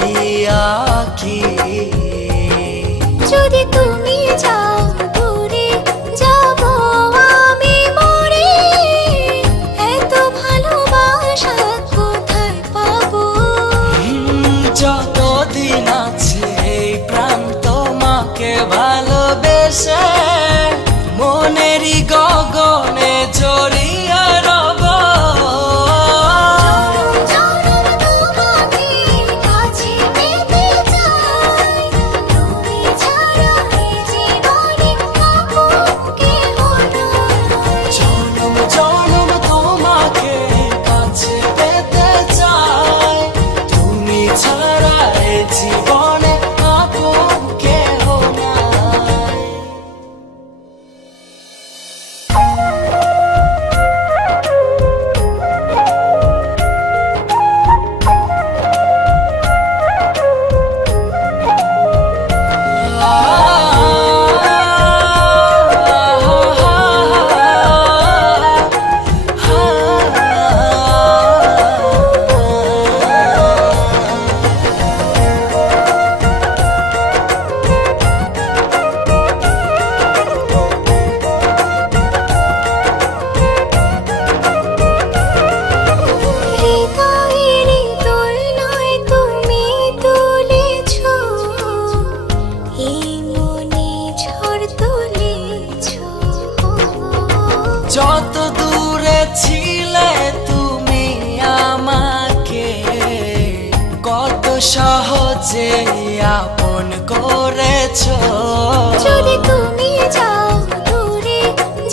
বিয়া কি যদি তুমি যাও দূরে যাব আমি মরে এত ভালোবাসা কোথায় পাবো যতদিন আছে এই প্রাণ তোমাকে ভালোবেসে মনেরই গগনে জড়িয়ে রব জনম জনম তোমাকে কাছে পেতে চাই তুমি ছাড়া এই জীবনে আপন কেহ নাই যত দূরে ছিলে তুমি আমাকে কত সহজে আপন করেছো যদি তুমি যাও দূরে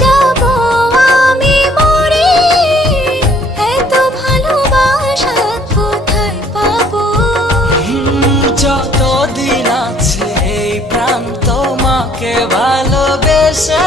যাব আমি মরে এত ভালোবাসা কোথায় পাবো যতদিন আছে এই প্রাণ তোমাকে ভালোবেসে